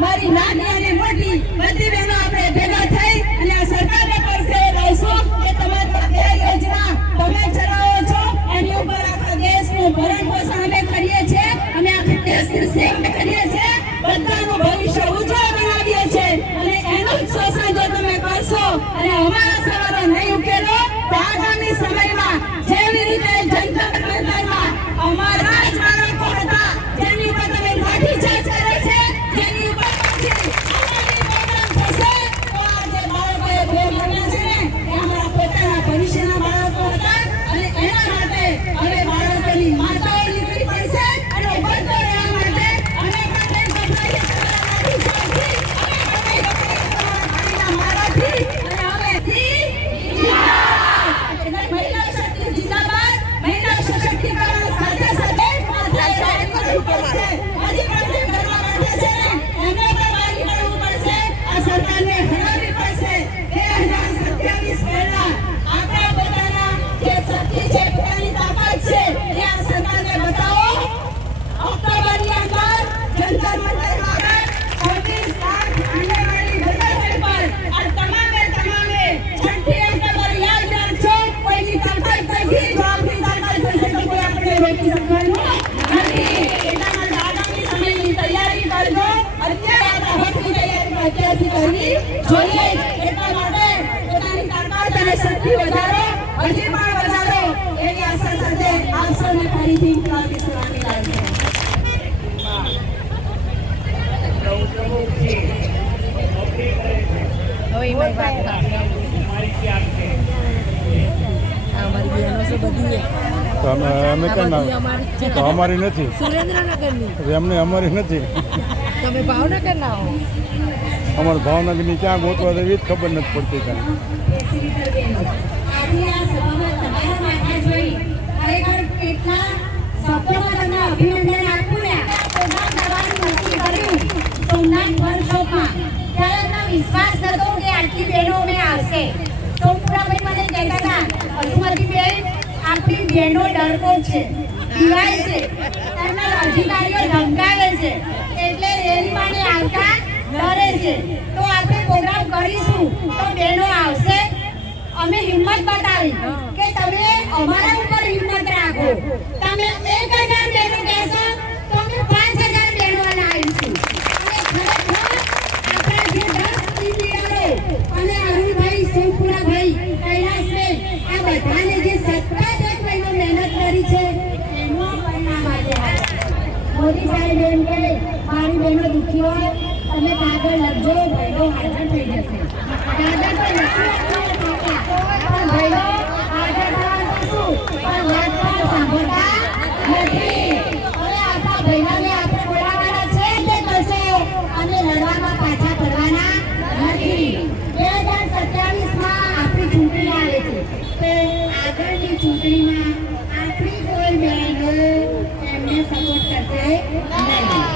મારી નાની અને મોટી બધી બહેનો આપણે ભેગા થઈ અને આ સરકારને પરસે લાવશું કે તમારી એ યોજના તમે ચલાવો છો એની ઉપર આખા દેશનું ભરણ પોષણ અમે કરીએ છીએ અને આખા દેશની સેવા કરીએ છીએ બધાનું ભવિષ્ય ઉજ્જવળ બનાવીએ છીએ અને એનું જ શોષણ જો તમે કરશો અને અમારા સવાલો નહીં ઉકેલો તો આગામી સમયમાં જેવી રીતે જંતર મંતરમાં અમારા જ બાળકો હતા જેની ઉપર તમે લાઠીચાર્જ કરે છે જેની ઉપર પછી અમારી પ્રોગ્રામ થશે તો આ જે બાળકોએ ભોગ બન્યા છે ને એ અમારા પોતાના ભવિષ્યના બાળકો હતા અને એના માટે હવે બાળકોની માતાઓ નીકળી પડશે અને બળતો રહેવા માટે અમે પણ મારાથી અને અમે મહિલા શક્તિ જીંદાબાદ મહિલા સશક્તિકરણ સાથે સાથે હજી પણ જે કરવા માટે છે ને એમને પણ બહાર નીકળવું પડશે આ સરકારને હરાવવી પડશે 2027 પહેલા આપણા પોતાના જે શક્તિ છે પોતાની તાકાત છે એ આ સરકારને બતાવો ઓક્ટોબરની અંદર જંતર મંતરમાં 25 લાખ આંગણવાડી વર્કર પર આ તમામે છઠ્ઠી ઓક્ટોબર યાદ રાખજો કોઈની તાકાત નથી જો આપણી તાકાત હશે તો કોઈ આપણે રોકી શકવાનું નથી એટલા માટે આગામી સમયની તૈયારી કરજો અત્યારે આપણા હકની તૈયારી અત્યારથી કરવી જોઈએ એટલા માટે પોતાની તાકાત અને શક્તિ વધારો હજી પણ વધારો એવી આશા સાથે આપ સૌને ફરીથી ઇન્કલાબી સલામી લાગે અમે તો અમારી નથી સુરેન્દ્રનગરની એમને અમારી નથી તમે ભાવનગરના હો અમારે ભાવનગરની ક્યાં ગોતવા દેવી જ ખબર નથી પડતી કાંઈ આજે આ સભામાં તમારા માથા જોઈ ખરેખર કેટલા શબ્દોમાં તમને અભિનંદન આપું ને સોમનાથ જવાનું નક્કી કર્યું સોમનાથ વર્કશોપમાં ત્યારે એમનો વિશ્વાસ નતો કે આટલી બહેનો અમે આવશે સોમપુરાભાઈ મને કહેતા હતા અનુમતિબેન આપણી બહેનો ડરકો છે દિવાય છે એમના અધિકારીઓ ધમકાવે છે એટલે રેલીમાં આવતા ડરે છે તો આપણે પ્રોગ્રામ કરીશું તો બહેનો આવશે અમે હિંમત બતાવી કે તમે અમારા ઉપર હિંમત રાખો તમે 1000 બહેનો કહેશો તો અમે 5000 બહેનો લાવીશું અને ખરેખર આપણા જે 10 ટીમ લીડરો અને અરુણભાઈ સોમપુરાભાઈ કૈલાસબેન આ બધાને જે સતત એક મહિનો મહેનત કરી છે એનું પરિણામ આજે મોદી સાહેબ એમ કહે મારી બહેનો દુઃખી હોય તમે કાગળ લખજો બહેનો હાજર થઈ જશે કાગળ તો લખી બહેનો હાજર થવાનું શું પણ વાત પણ સાંભળતા નથી હવે આપણા બહેનોને આપણે બોલાવવાના છે તે કરશે અને લડવામાં પાછા પડવાના નથી 2027માં આપણી ચૂંટણી આવે છે તો આગળની ચૂંટણીમાં આપણી કોઈ બહેનો એમને સપોર્ટ કરશે નહીં